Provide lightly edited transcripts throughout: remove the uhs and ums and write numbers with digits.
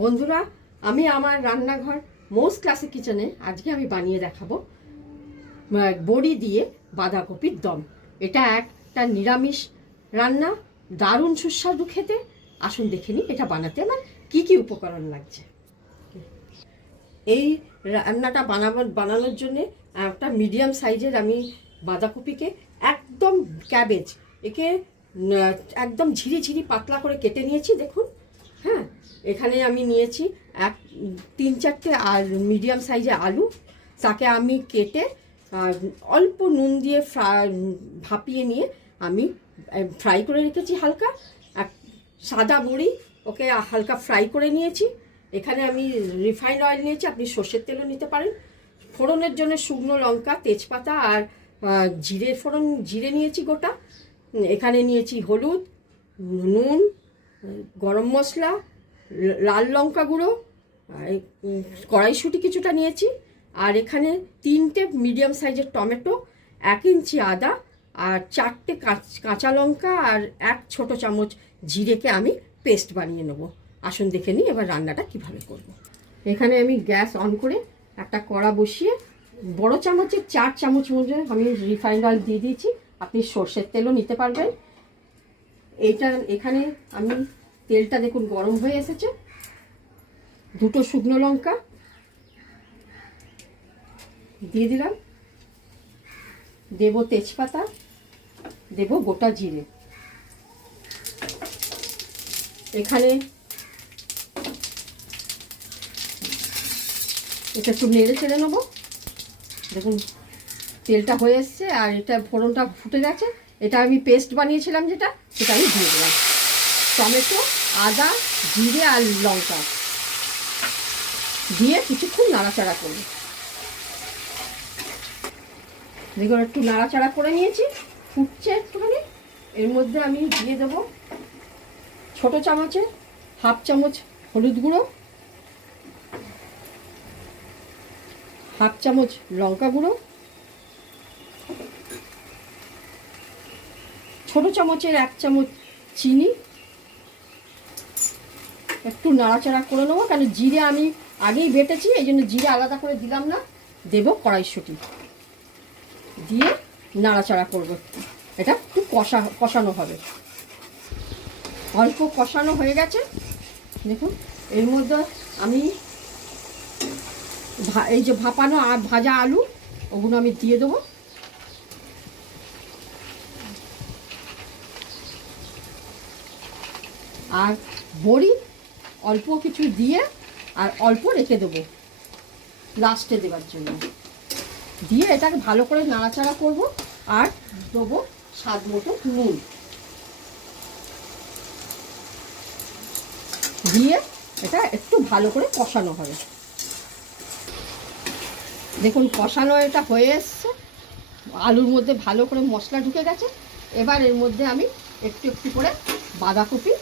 বন্ধুরা, আমি আমার রান্নাঘর মোস্ট ক্লাসিক কিচেনে আজকে আমি বানিয়ে দেখাবো বড়ি দিয়ে বাঁধাকপির দম। এটা একটা নিরামিষ রান্না, দারুণ সুস্বাদু খেতে। আসুন দেখে নিই এটা বানাতে আমার কি কি উপকরণ লাগছে। এই রান্নাটা বানানোর জন্যে একটা মিডিয়াম সাইজের আমি বাঁধাকপিকে একদম ক্যাবেজ একে একদম ঝিরি পাতলা করে কেটে নিয়েছি। দেখুন, হ্যাঁ, এখানে আমি নিয়েছি তিন চারটে আর মিডিয়াম সাইজের আলু। তাকে আমি কেটে অল্প নুন দিয়ে ভাপিয়ে নিয়ে আমি ফ্রাই করে রেখেছি হালকা। সাদা বড়ি ওকে হালকা ফ্রাই করে নিয়েছি। এখানে আমি রিফাইন্ড অয়েল নিয়েছি, আপনি সর্ষের তেলও নিতে পারেন। ফোড়নের জন্য শুকনো লঙ্কা, তেজপাতা আর জিরে নিয়েছি গোটা। এখানে নিয়েছি হলুদ, নুন, গরম মশলা, লাল লঙ্কা গুঁড়ো, কড়াইশুঁটি কিছুটা নিয়েছি। আর এখানে 3টে মিডিয়াম সাইজের টমেটো, 1 ইঞ্চি আদা আর 4টে কাঁচা লঙ্কা আর 1 ছোট চামচ জিরেকে আমি পেস্ট বানিয়ে নেব। আসুন দেখে নিই এবার রান্নাটা কিভাবে করব। এখানে আমি গ্যাস অন করে একটা কড়া বসিয়ে বড় চামচের 4 চামচ মধ্যে আমি রিফাইন্ড অয়েল দিয়ে দিয়েছি। আপনি সর্ষের তেলও নিতে পারবেন। এখানে আমি তেলটা দেখুন গরম হয়ে এসেছে। 2টো শুকনো লঙ্কা দিয়ে দিলাম, দেব তেজপাতা, দেব গোটা জিরে। এখানে এটা একটু নেড়ে চেড়ে নেবো। দেখুন তেলটা হয়ে এসছে আর এটা ফোড়নটা ফুটে গেছে। এটা আমি পেস্ট বানিয়েছিলাম সেটা আমি দিয়ে দিলাম। টমেটো, আদা, জিরে আর লঙ্কা দিয়ে কিছুক্ষণ নাড়াচাড়া করব। দেখুন একটু নাড়াচাড়া করে নিয়েছি, ফুটছে একটুখানি। এর মধ্যে আমি দিয়ে দেবো ছোট চামচে 1/2 চামচ হলুদ গুঁড়ো, 1/2 চামচ লঙ্কা গুঁড়ো, ছোট চামচের 1 চামচ চিনি। একটু নাড়াচাড়া করে নেবো, কারণ জিরে আমি আগেই বেটেছি, এই জন্য জিরে আলাদা করে দিলাম না। দেব কড়াইশুঁটি দিয়ে নাড়াচাড়া করবো। এটা একটু কষানো হবে। অল্প কষানো হয়ে গেছে। দেখুন এর মধ্যে আমি এই যে ভাপানো আর ভাজা আলু ওগুলো আমি দিয়ে দেবো। আর বড়ি অল্প কিছু দিয়ে আর অল্প রেখে দেবো লাস্টে দেওয়ার জন্য। দিয়ে এটাকে ভালো করে নাড়াচাড়া করব আর দেবো স্বাদ মতো নুন দিয়ে এটা একটু ভালো করে কষানো হবে। দেখুন কষানো এটা হয়ে এসছে, আলুর মধ্যে ভালো করে মশলা ঢুকে গেছে। এবার এর মধ্যে আমি একটু একটু করে বাঁধাকপি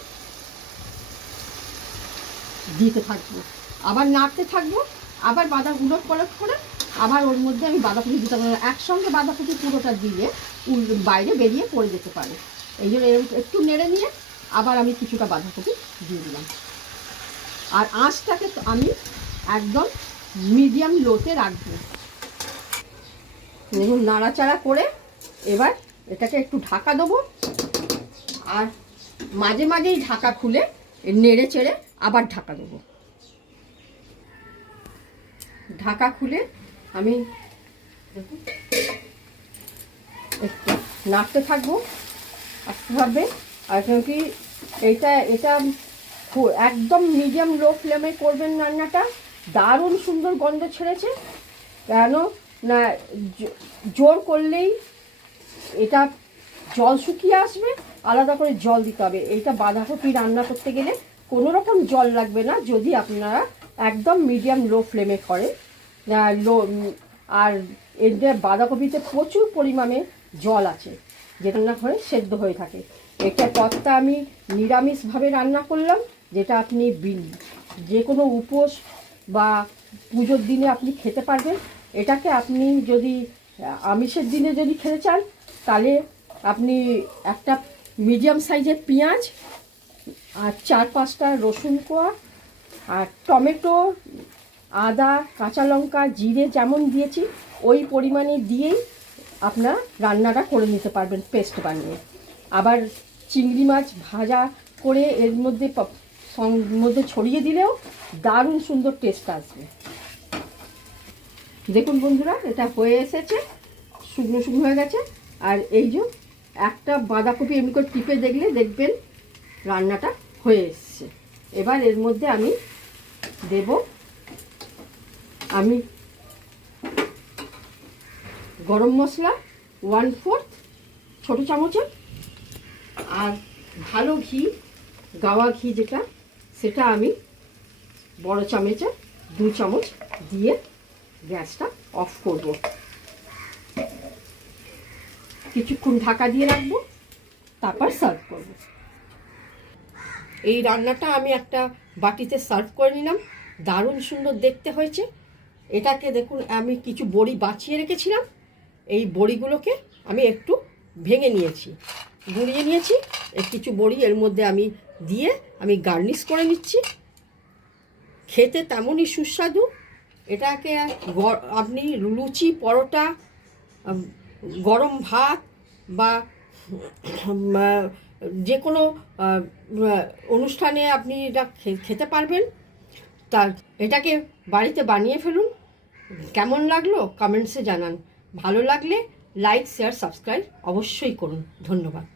দিতে থাকবো, আবার নাড়তে থাকবো, আবার উলট পালট করে আবার ওর মধ্যে আমি বাঁধাকপি দিতে পারবো। একসঙ্গে বাঁধাকপি পুরোটা দিলে বাইরে বেরিয়ে পড়ে যেতে পারে। এই জন্য একটু নেড়ে নিয়ে আবার আমি কিছুটা বাঁধাকপি দিয়ে দিলাম। আর আঁচটাকে আমি একদম মিডিয়াম লোতে রাখবো। দেখুন নাড়াচাড়া করে এবার এটাকে একটু ঢাকা দেবো আর মাঝে মাঝেই ঢাকা খুলে নেড়ে চেড়ে আবার ঢাকা দেবো। ঢাকা খুলে আমি একটু নাড়তে থাকবো আস্তে হবে। আর কি এটা একদম মিডিয়াম লো ফ্লেমে করবেন রান্নাটা। দারুণ সুন্দর গন্ধ ছেড়েছে। কেন না জোর করলেই এটা জল শুকিয়ে আসবে, আলাদা করে জল দিতে হবে। এইটা বাঁধাকপি রান্না করতে গেলে কোনো রকম জল লাগবে না যদি আপনারা একদম মিডিয়াম লো ফ্লেমে করেন। আর এর বাঁধাকপিতে প্রচুর পরিমাণে জল আছে, যেটা রান্না করে সেদ্ধ হয়ে থাকে। এটা পদটা আমি নিরামিষভাবে রান্না করলাম, যেটা আপনি যে কোনো উপোস বা পুজোর দিনে আপনি খেতে পারবেন। এটাকে আপনি যদি আমিষের দিনে যদি খেতে চান তাহলে আপনি একটা মিডিয়াম সাইজের পেঁয়াজ আর 4-5টা রসুন কোয়া আর টমেটো, আদা, কাঁচা লঙ্কা, জিরে যেমন দিয়েছি ওই পরিমাণে দিয়েই আপনারা রান্নাটা করে নিতে পারবেন পেস্ট বানিয়ে। আবার চিংড়ি মাছ ভাজা করে এর মধ্যে ছড়িয়ে দিলেও দারুণ সুন্দর টেস্ট আসবে। দেখুন বন্ধুরা, এটা হয়ে এসেছে, শুকনো শুকনো হয়ে গেছে। আর এই যে একটা বাঁধাকপি এমনি করে টিপে দেখলে দেখবেন রান্নাটা হয়ে এসছে। এবার এর মধ্যে আমি দেব গরম মশলা 1/4 ছোটো চামচের, আর ভালো ঘি, গাওয়া ঘি যেটা, সেটা আমি বড় চামচে 2 চামচ দিয়ে গ্যাসটা অফ করব। কিছুক্ষণ ঢাকা দিয়ে রাখবো, তারপর সার্ভ করব। এই রান্নাটা আমি একটা বাটিতে সার্ভ করে নিলাম, দারুণ সুন্দর দেখতে হয়েছে। এটাকে দেখুন, আমি কিছু বড়ি বাঁচিয়ে রেখেছিলাম, এই বড়িগুলোকে আমি একটু ভেঙে নিয়েছি, গুঁড়িয়ে নিয়েছি। কিছু বড়ি এর মধ্যে আমি দিয়ে আমি গার্নিশ করে নিচ্ছি। খেতে তেমনই সুস্বাদু। এটাকে আপনি লুচি, পরোটা, গরম ভাত বা যে কোনো অনুষ্ঠানে আপনি এটা খেতে পারবেন। তা এটাকে বাড়িতে বানিয়ে ফেলুন। কেমন লাগলো কমেন্টসে জানান। ভালো লাগলে লাইক, শেয়ার, সাবস্ক্রাইব অবশ্যই করুন। ধন্যবাদ।